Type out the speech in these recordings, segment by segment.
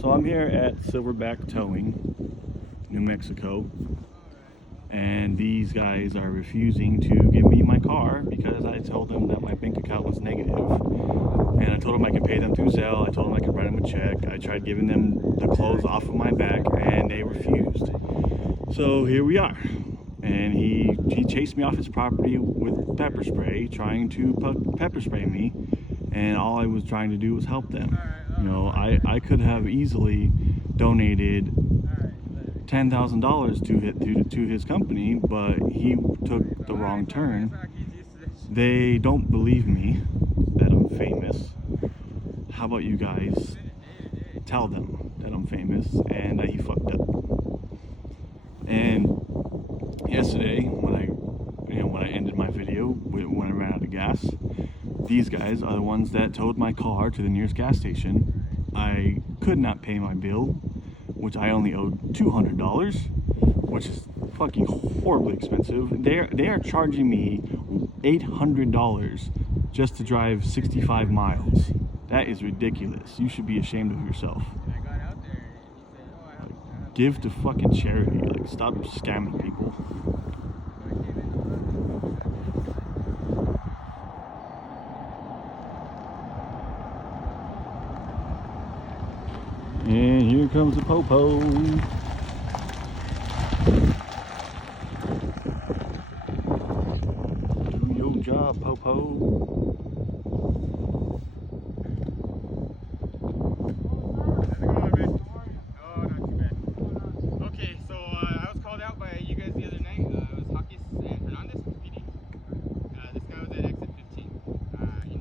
So I'm here at Silverback Towing, New Mexico, and these guys are refusing to give me my car because I told them that my bank account was negative. And I told them I could pay them through Zelle. I told them I could write them a check. I tried giving them the clothes off of my back, and they refused. So here we are. And he chased me off his property with pepper spray, trying to pepper spray me, and all I was trying to do was help them. You know, I could have easily donated $10,000 to his company, but he took the wrong turn. They don't believe me that I'm famous. How about you guys tell them that I'm famous and that he fucked up? And yesterday, when I ended my video, when I ran out of gas, these guys are the ones that towed my car to the nearest gas station. I could not pay my bill, which I only owed $200, which is fucking horribly expensive. They are charging me $800 just to drive 65 miles. That is ridiculous. You should be ashamed of yourself. Give to fucking charity. Like, stop scamming people. And here comes the popo. Do your job, popo.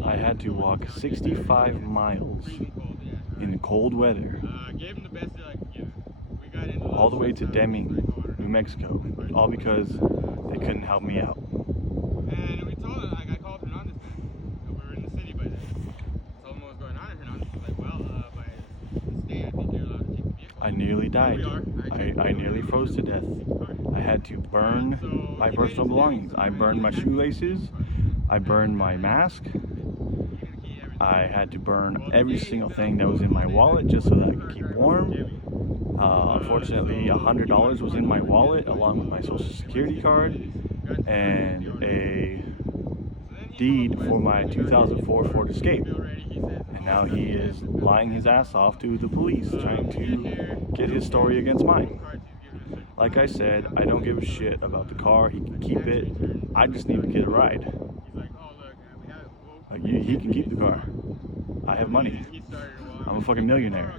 I had to walk 65 miles in cold weather all the way to Deming, New Mexico, all because they couldn't help me out. And we told him, like, I called Hernandez, man. We were in the city by then. Told him what was going on, and Hernandez was like, well, by this day, I think you're allowed to take the vehicle. I nearly died. I nearly froze to death. I had to burn my personal belongings. I burned my shoelaces. I burned my mask. I had to burn every single thing that was in my wallet just so that I could keep warm. Unfortunately, $100 was in my wallet along with my social security card and a deed for my 2004 Ford Escape. And now he is lying his ass off to the police, trying to get his story against mine. Like I said, I don't give a shit about the car. He can keep it. I just need to get a ride. Like, he can keep the car. I have money. I'm a fucking millionaire.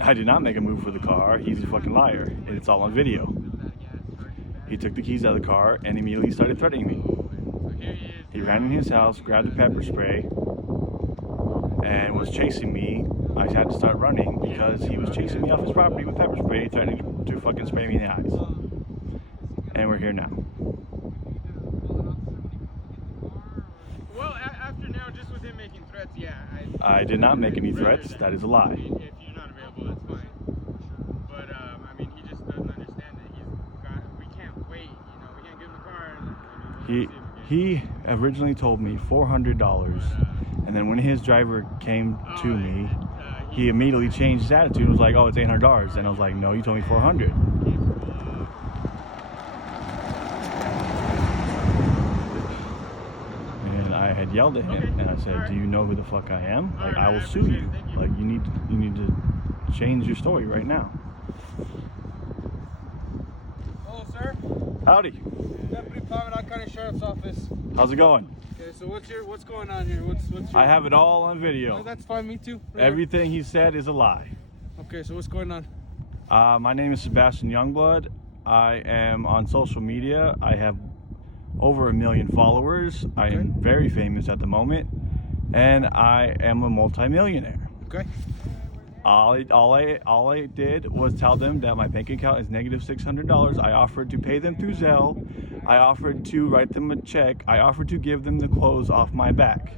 I did not make a move for the car. He's a fucking liar. And it's all on video. He took the keys out of the car and immediately started threatening me. He ran in his house, grabbed the pepper spray, and was chasing me. I had to start running because he was chasing me off his property with pepper spray, threatening to fucking spray me in the eyes. And we're here now. Well, after now, just with him making threats, yeah. I did not make any threats. That is a lie. If you're not available, that's fine. But, I mean, he just doesn't understand that we can't wait, you know, we can't give him the car. He originally told me $400, and then when his driver came to me, he immediately changed his attitude and was like, oh, it's $800. And I was like, no, you told me $400. And I had yelled at him, and I said, do you know who the fuck I am? Like, I will sue you. Like, you need to change your story right now. Hello, sir. Howdy. Deputy Promenade County Sheriff's Office. How's it going? Okay, so what's going on here? What's your... I have it all on video. Oh, that's fine, me too. Right. Everything he said is a lie. Okay, so what's going on? My name is Sebastian Youngblood. I am on social media. I have over 1 million followers. Okay. I am very famous at the moment, and I am a multimillionaire. Okay. All I did was tell them that my bank account is negative $600. I offered to pay them through Zelle. I offered to write them a check. I offered to give them the clothes off my back.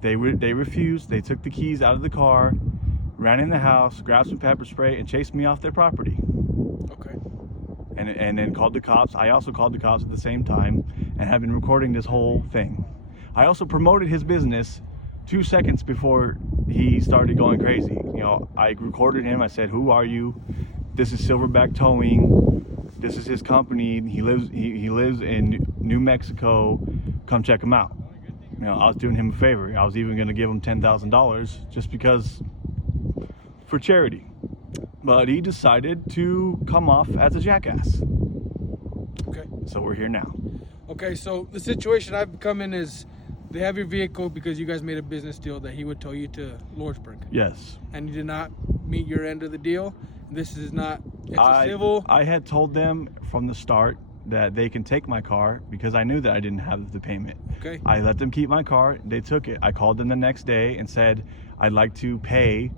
They refused. They took the keys out of the car, ran in the house, grabbed some pepper spray, and chased me off their property. Okay. And then called the cops. I also called the cops at the same time and have been recording this whole thing. I also promoted his business 2 seconds before he started going crazy. You know, I recorded him. I said, "Who are you? This is Silverback Towing. This is his company. He lives in New Mexico. Come check him out." You know, I was doing him a favor. I was even going to give him $10,000 just because, for charity. But he decided to come off as a jackass. Okay. So we're here now. Okay, so the situation I've come in is they have your vehicle because you guys made a business deal that he would tow you to Lordsburg. Yes. And you did not meet your end of the deal. This is not, it's a civil. I had told them from the start that they can take my car because I knew that I didn't have the payment. Okay. I let them keep my car. They took it. I called them the next day and said, "I'd like to pay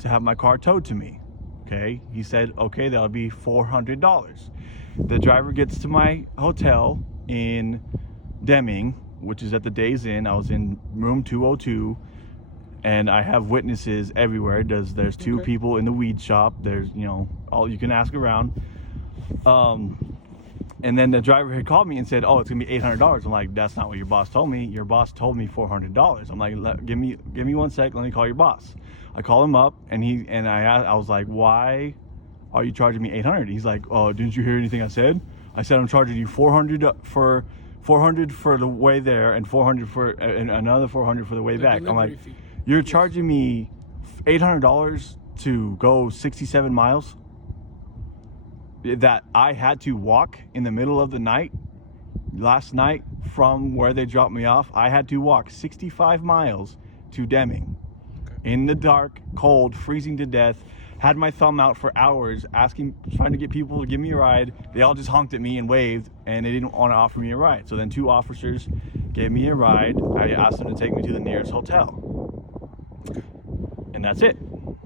to have my car towed to me." Okay. He said, "Okay, that'll be $400. The driver gets to my hotel in Deming, which is at the Days Inn. I was in room 202, and I have witnesses everywhere. There's two Okay. people in the weed shop. There's, you know, all you can ask around. And then the driver had called me and said, "Oh, it's gonna be $800." I'm like, "That's not what your boss told me. Your boss told me $400." I'm like, "Give me 1 sec. Let me call your boss." I call him up, and I was like, "Why are you charging me $800?" He's like, "Oh, didn't you hear anything I said? I said I'm charging you $400 for the way there, and and another $400 for the way The back." I'm delivery like, fee. "You're charging me $800 to go 67 miles that I had to walk in the middle of the night last night from where they dropped me off. I had to walk 65 miles to Deming in the dark, cold, freezing to death. Had my thumb out for hours trying to get people to give me a ride. They all just honked at me and waved, and they didn't want to offer me a ride. So then 2 officers gave me a ride. I asked them to take me to the nearest hotel. And that's it.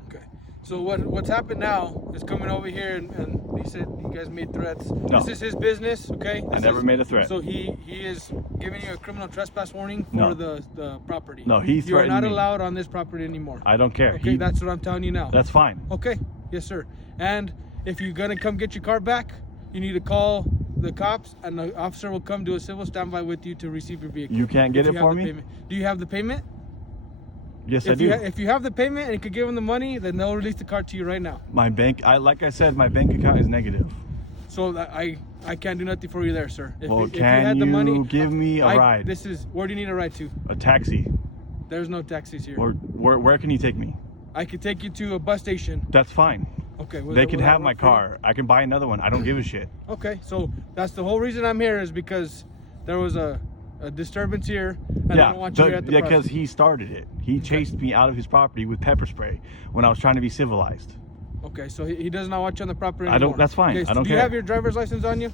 Okay. So what's happened now is coming over here and he said you guys made threats. No. This is his business, okay? I This never is- made a threat. So he is giving you a criminal trespass warning for No. the property. No, he You are threatened not me. allowed on this property anymore. I don't care. Okay, that's what I'm telling you now. That's fine. Okay, yes sir. And if you're gonna come get your car back, you need to call the cops and the officer will come do a civil standby with you to receive your vehicle. You can't get If it you have for the me? payment. Do you have the payment? Yes, I If do. you have the payment and you could give them the money, then they'll release the car to you right now. My bank, like I said, my bank account is negative. So I can't do nothing for you there, sir. Well, If you can had the you money, give me a ride? Where do you need a ride to? A taxi. There's no taxis here. Or where can you take me? I could take you to a bus station. That's fine. Okay. They can will that have my work for you? car. I can buy another one. I don't give a shit. Okay, so that's the whole reason I'm here is because there was a disturbance here, and I don't want you here at the because property. he started it. He chased me out of his property with pepper spray when I was trying to be civilized. Okay, so he does not want you on the property I anymore. don't- that's fine. Okay, I so don't do you care. have your driver's license on you?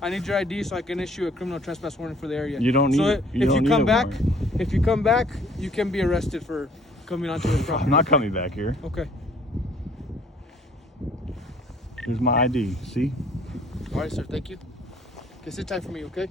I need your ID so I can issue a criminal trespass warning for the area. You don't need- So you if don't you need come a back, warrant. you can be arrested for coming onto the property. I'm not coming back here. Okay. Here's my ID. See? All right, sir. Thank you. Okay, sit tight for me, okay?